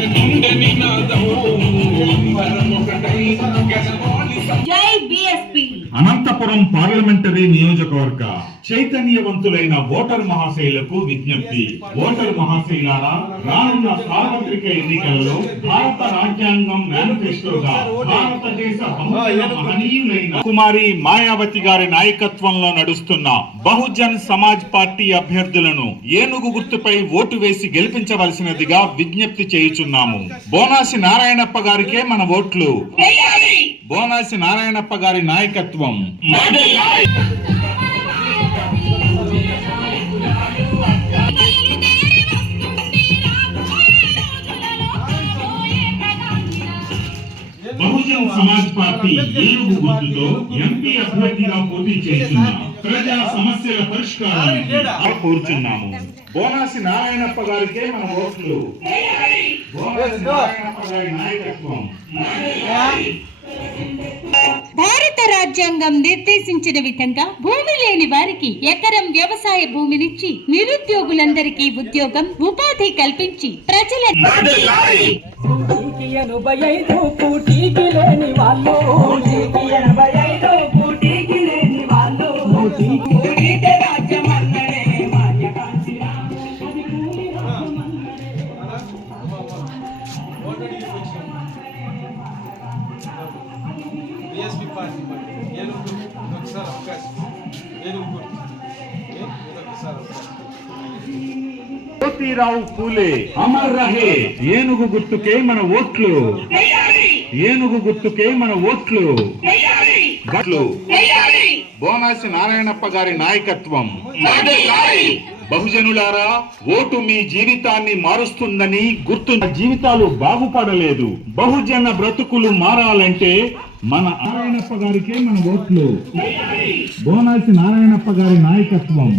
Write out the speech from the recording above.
Angelina Anantapuram parliamentary నియోజకవర్గ చైతన్యవంతులైన voter మహాశైలకు విజ్ఞప్తి. ఓటర్ మహాశైలారా రానున్న సార్వత్రిక ఎన్నికలలో భారత రాజ్యాంగం మేనిఫెస్టోగా భారతదేశ మహనీయులైన కుమారి మాయావతి గారి నాయకత్వంలో నడుస్తున్న బహుజన్ సమాజ్ పార్టీ అభ్యర్థులను ఏనుగు గుర్తుపై ఓటు వేసి గెలిపించవలసినదిగా విజ్ఞప్తి చేయుచున్నాము. బోనాసి నారాయణప్ప గారికే మన ఓట్లు. బోనాసి నారాయణప్ప గారి నాయకత్వం. బహుజన్ సమాజ్ పార్టీ ఏనుగు గుర్తుతో ఎంపీ అభ్యర్థిగా పోటీ చేస్తున్న ప్రజా సమస్యల పరిష్కారానికి కోరుచున్నాము. బోనాసి నారాయణప్ప గారికే మన ఓట్లు. బోనాసి నారాయణప్ప గారి నాయకత్వం. భారత రాజ్యాంగం నిర్దేశించిన విధంగా భూమి లేని వారికి ఎకరం వ్యవసాయ భూమినిచ్చి నిరుద్యోగులందరికీ ఉద్యోగం ఉపాధి కల్పించి ప్రజల బిఎస్పీ పార్టీ పార్టీ ఏనుగు ఒకసారి అవకాశం. ఏనుగు గుర్తు ఏ? ఇదొకసారి అవకాశం. జ్యోతిరావు పూలే అమర్ రహే ఏనుగు గుర్తుకే మన ఓట్లు. ఏనుగు గుర్తుకే మన ఓట్లు. బట్లు. బోనాసి నారాయణప్ప గారి నాయకత్వం. బహుజనులారా ఓటు మీ జీవితాన్ని మారుస్తుందని గుర్తు జీవితాలు బాగుపడలేదు. బహుజన బ్రతుకులు మారాలంటే మన నారాయణప్ప గారికే మన ఓట్లు. బోనాసి నారాయణప్ప గారి నాయకత్వం.